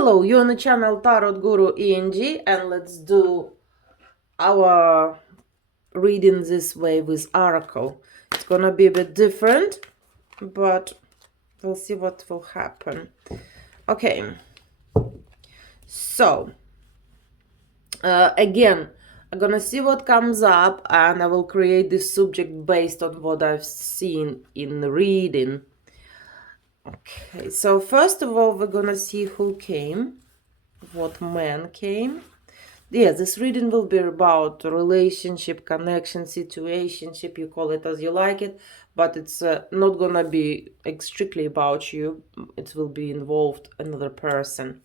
Hello, you're on the channel Tarot Guru Eng, and let's do our reading this way with Oracle. It's gonna be a bit different, but we'll see what will happen. Okay, so again, I'm gonna see what comes up, and I will create this subject based on what I've seen in the reading. Okay, so first of all, we're gonna see who came, what man came. Yeah, this reading will be about relationship, connection, situationship, you call it as you like it, but it's not gonna be strictly about you. It will be involved another person.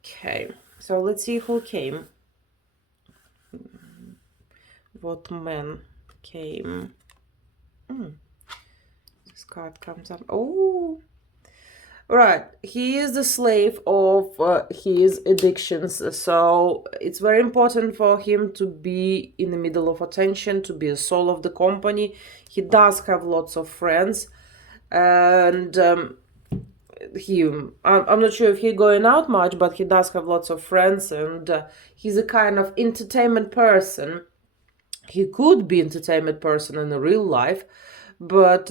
Okay, so let's see who came. What man came? This card comes up. Oh, right, he is the slave of his addictions, so it's very important for him to be in the middle of attention, to be a soul of the company. He does have lots of friends, and I'm not sure if he's going out much, but he does have lots of friends, and he's a kind of entertainment person. He could be entertainment person in the real life, but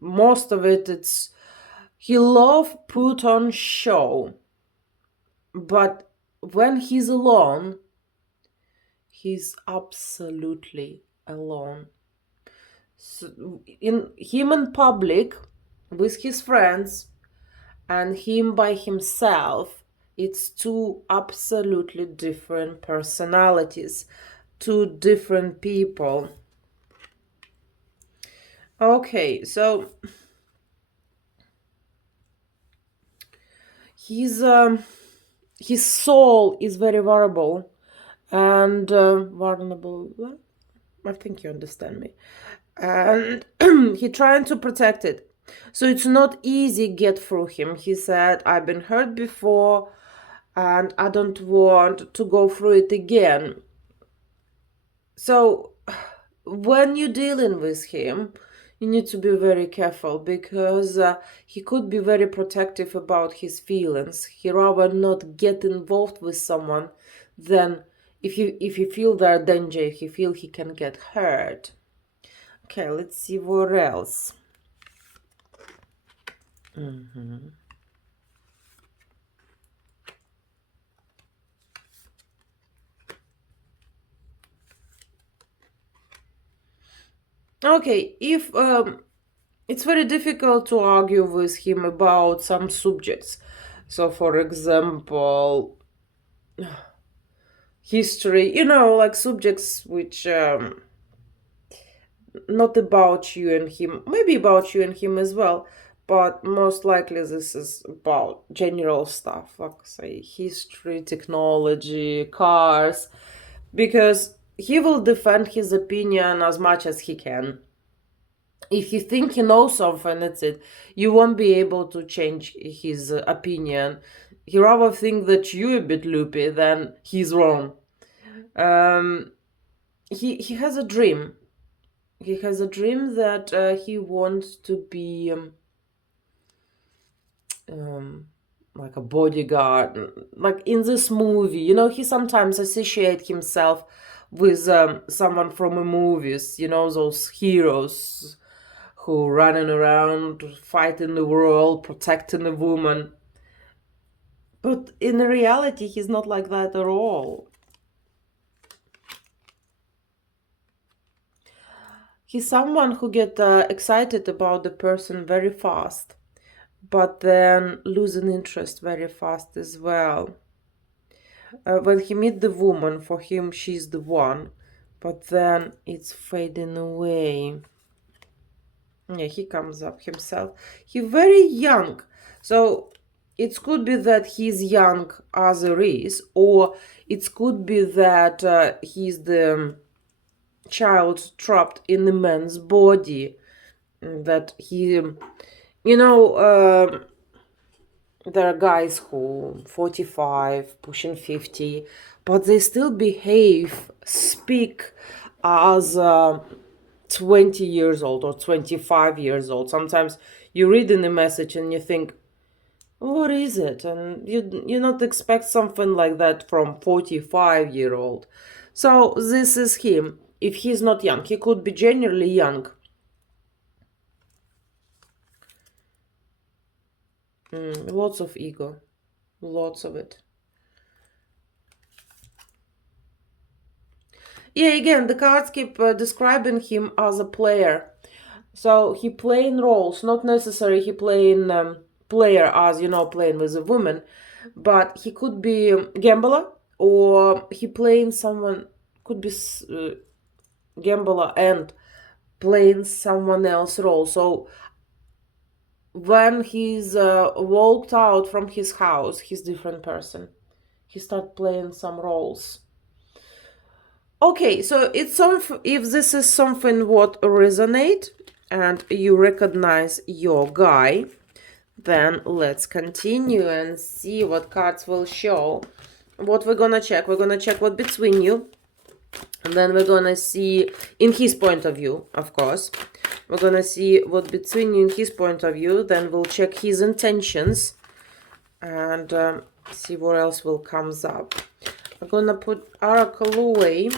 most of it's he love put on show, but when he's alone, he's absolutely alone. So in him in public, with his friends, and him by himself, it's two absolutely different personalities, two different people. Okay, so his soul is very vulnerable and vulnerable. I think you understand me. And he trying to protect it, so it's not easy get through him. He said, I've been hurt before and I don't want to go through it again. So when you're dealing with him, you need to be very careful, because he could be very protective about his feelings. He rather not get involved with someone than if you feel there danger, if you feel he can get hurt. Okay, let's see what else. Okay, if it's very difficult to argue with him about some subjects. So, for example, history, like subjects which not about you and him, maybe about you and him as well, but most likely this is about general stuff, like say history, technology, cars, because he will defend his opinion as much as he can. If you think he knows something, that's it. You won't be able to change his opinion. He rather think that you're a bit loopy than he's wrong. He has a dream. He has a dream that he wants to be like a bodyguard, like in this movie. He sometimes associate himself with someone from the movies. Those heroes who running around, fighting the world, protecting the woman. But in reality, he's not like that at all. He's someone who get excited about the person very fast, but then losing interest very fast as well. When he meet the woman, for him she's the one, but then it's fading away. Yeah, he comes up himself. He's very young, so it could be that he's young as there is, or it could be that he's the child trapped in the man's body, that he, there are guys who 45, pushing 50, but they still behave, speak as 20 years old or 25 years old. Sometimes you read in the message and you think, What is it? And you not expect something like that from 45-year-old. So this is him. If he's not young, he could be genuinely young. Lots of ego. Lots of it. Yeah, again, the cards keep describing him as a player. So he playing roles, not necessarily he playing player as, playing with a woman, but he could be gambler, or he playing someone, could be gambler and playing someone else role. So when he's walked out from his house, he's different person. He start playing some roles. Okay, so it's if this is something what resonate and you recognize your guy, then let's continue and see what cards will show. What we're gonna check? We're gonna check what between you, and then we're gonna see in his point of view, of course. We're gonna see what between you in his point of view. Then we'll check his intentions and see what else will comes up. I'm gonna put Oracle away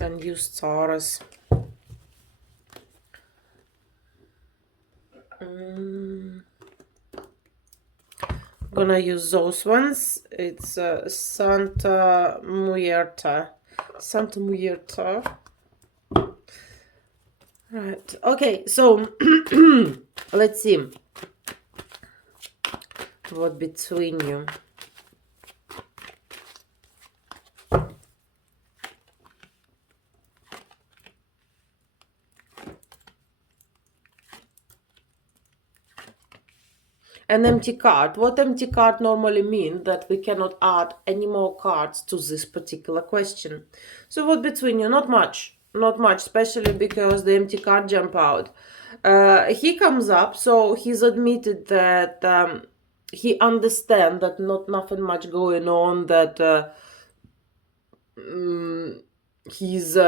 and use Taurus. I'm gonna use those ones. It's Santa Muerta. Santa Muerta. Right. Okay, so let's see what between you. An empty card. What empty card normally means that we cannot add any more cards to this particular question. So what between you? Not much. Not much, especially because the empty card jump out. He comes up, so he's admitted that he understands that nothing much going on, that he's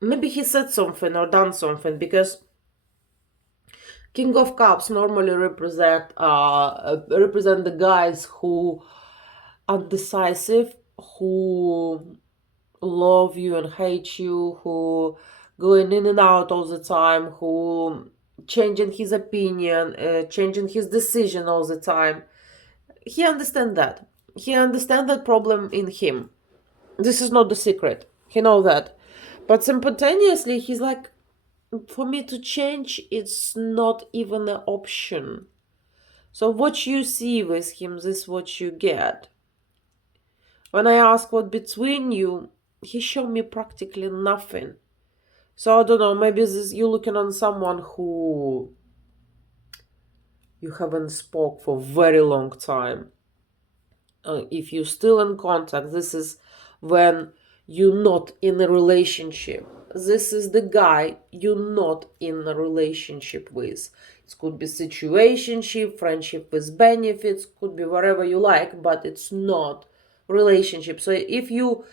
maybe he said something or done something, because King of Cups normally represent the guys who are decisive, who love you and hate you, who going in and out all the time, who changing his opinion, changing his decision all the time. He understands that. He understands that problem in him. This is not the secret. He know that. But simultaneously, he's like, for me to change, it's not even an option. So what you see with him, this is what you get. When I ask what between you, he showed me practically nothing. So I don't know, maybe you're looking on someone who you haven't spoke for a very long time. If you're still in contact, this is when you're not in a relationship. This is the guy you're not in a relationship with. It could be situationship, friendship with benefits, could be whatever you like, but it's not relationship. So if you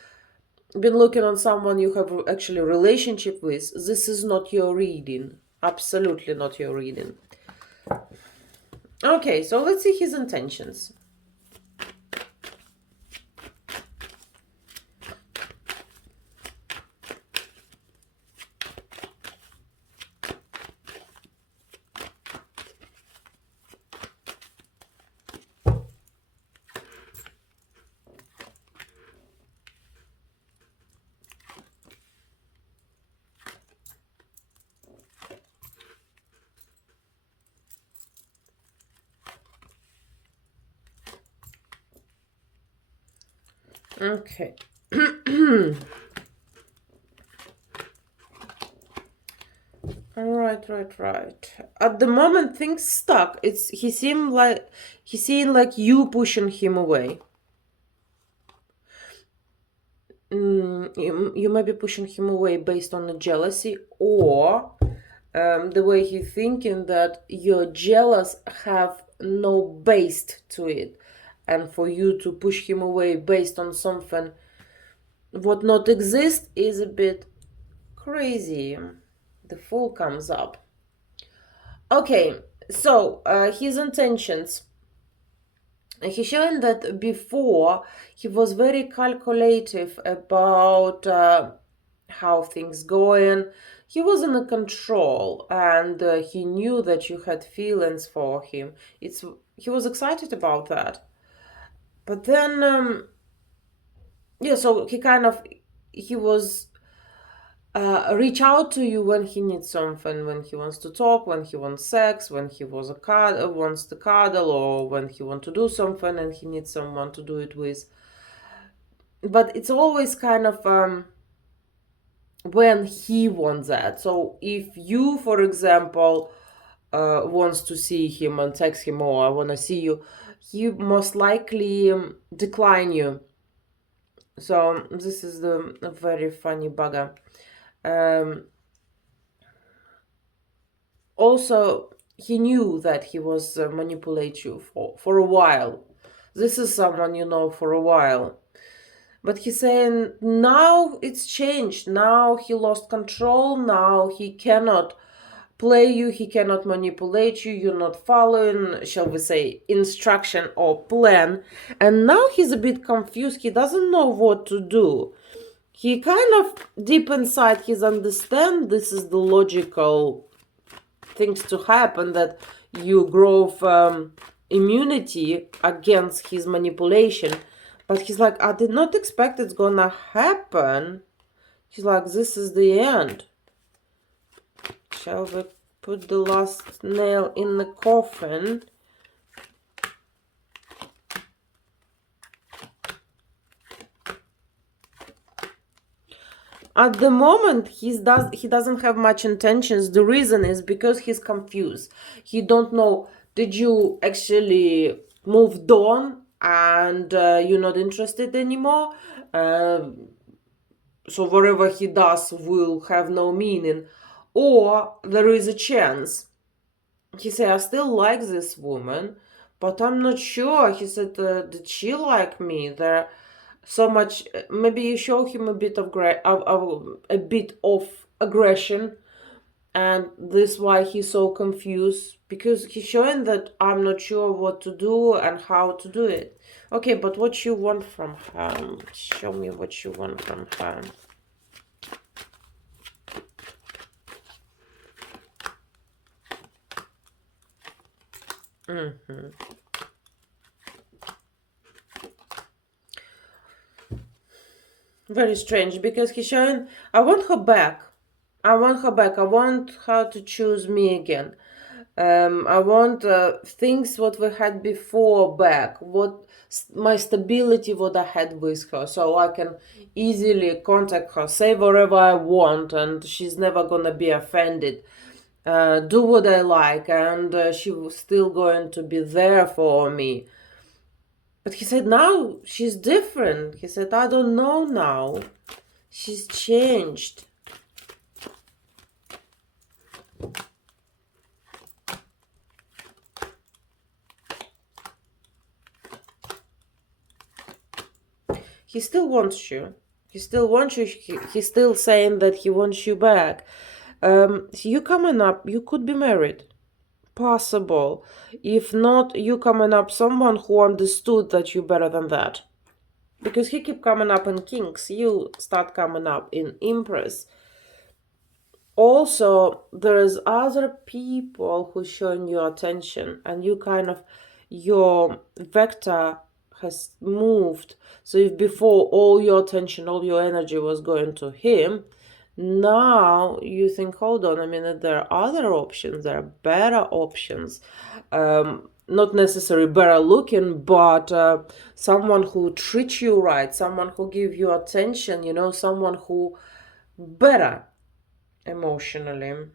been looking on someone you have actually a relationship with, this is not your reading. Absolutely not your reading. Okay, so let's see his intentions. Okay. Right. At the moment, things stuck. He seemed like you pushing him away. You might be pushing him away based on the jealousy, or the way he's thinking that you're jealous have no base to it, and for you to push him away based on something what not exist is a bit crazy. The Fool comes up. Okay, so his intentions. He's showing that before he was very calculative about how things going. He was in control, and he knew that you had feelings for him. He was excited about that. But then, yeah, so he was reach out to you when he needs something, when he wants to talk, when he wants sex, when he wants to cuddle, or when he wants to do something and he needs someone to do it with. But it's always kind of when he wants that. So if you, for example, wants to see him and text him, "Oh, I want to see you," he most likely decline you. So this is the a very funny bugger. Um, Also, he knew that he was manipulate you for a while. This is someone you know for a while. But he's saying now it's changed. Now he lost control. Now he cannot play you. He cannot manipulate you. You're not following, shall we say, instruction or plan. And now he's a bit confused. He doesn't know what to do. He kind of deep inside he's understand this is the logical things to happen, that you grow immunity against his manipulation. But he's like, I did not expect it's gonna happen. He's like, this is the end. Shall we put the last nail in the coffin? At the moment, he doesn't have much intentions. The reason is because he's confused. He don't know, did you actually moved on and you're not interested anymore? So whatever he does will have no meaning. Or there is a chance. He said, I still like this woman, but I'm not sure. He said, did she like me? There so much, maybe you show him a bit of aggression, and this is why he's so confused, because he's showing that I'm not sure what to do and how to do it. Okay, but what you want from her? Show me what you want from her. Very strange, because he's showing, I want her back. I want her back. I want her to choose me again. I want things what we had before back. What my stability, what I had with her, so I can easily contact her, say whatever I want, and she's never gonna be offended. Do what I like, and she was still going to be there for me. But he said now she's different. He said, I don't know now. She's changed. He still wants you. He still wants you. He's still saying that he wants you back. You coming up, you could be married. Possible. If not, you coming up someone who understood that you better than that. Because he keep coming up in Kings, you start coming up in Empress. Also, there's other people who showing you attention, and you kind of, your vector has moved. So if before all your attention, all your energy was going to him, now you think, hold on a minute, there are other options, there are better options. Not necessarily better looking, but someone who treats you right, someone who give you attention, someone who better emotionally.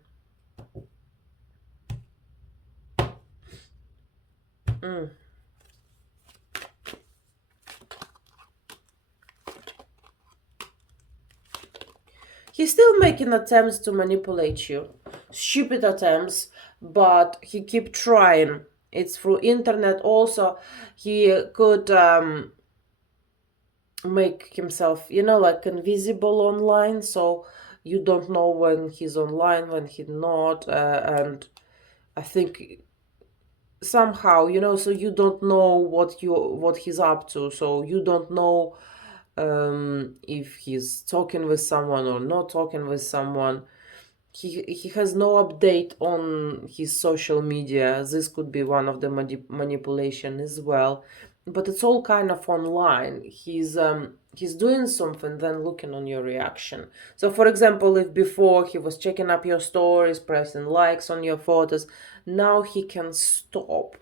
He's still making attempts to manipulate you. Stupid attempts, but he keep trying. It's through internet also. He could make himself, like invisible online, so you don't know when he's online, when he's not, and I think somehow, so you don't know what he's up to, so you don't know if he's talking with someone or not talking with someone. He has no update on his social media. This could be one of the manipulation as well, but it's all kind of online. He's doing something, then looking on your reaction. So for example, if before he was checking up your stories, pressing likes on your photos, now he can stop.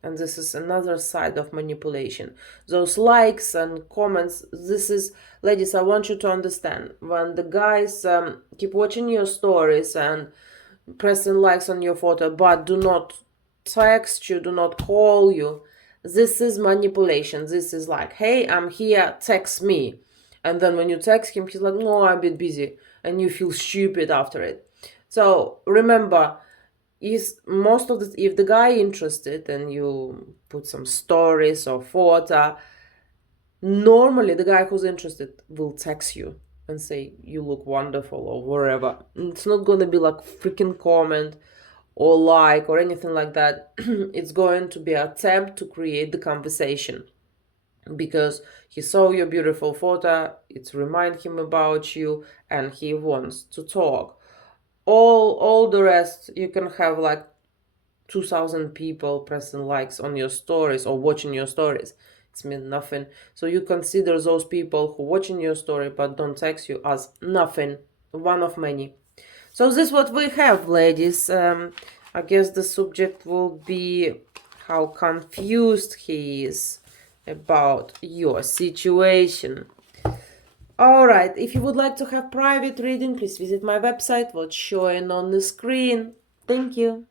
And this is another side of manipulation. Those likes and comments, this is, ladies, I want you to understand, when the guys keep watching your stories and pressing likes on your photo, but do not text you, do not call you, this is manipulation. This is like, hey, I'm here, text me. And then when you text him, he's like, no, I'm a bit busy. And you feel stupid after it. So remember, is most of the, if the guy interested and you put some stories or photo, normally the guy who's interested will text you and say you look wonderful or whatever. It's not gonna be like freaking comment or like or anything like that. It's going to be an attempt to create the conversation because he saw your beautiful photo, it's remind him about you, and he wants to talk. All the rest, you can have like 2,000 people pressing likes on your stories or watching your stories. It's mean nothing. So you consider those people who watching your story but don't text you as nothing, one of many. So this is what we have, ladies. I guess the subject will be how confused he is about your situation. Alright, if you would like to have private reading, please visit my website, what's showing on the screen. Thank you.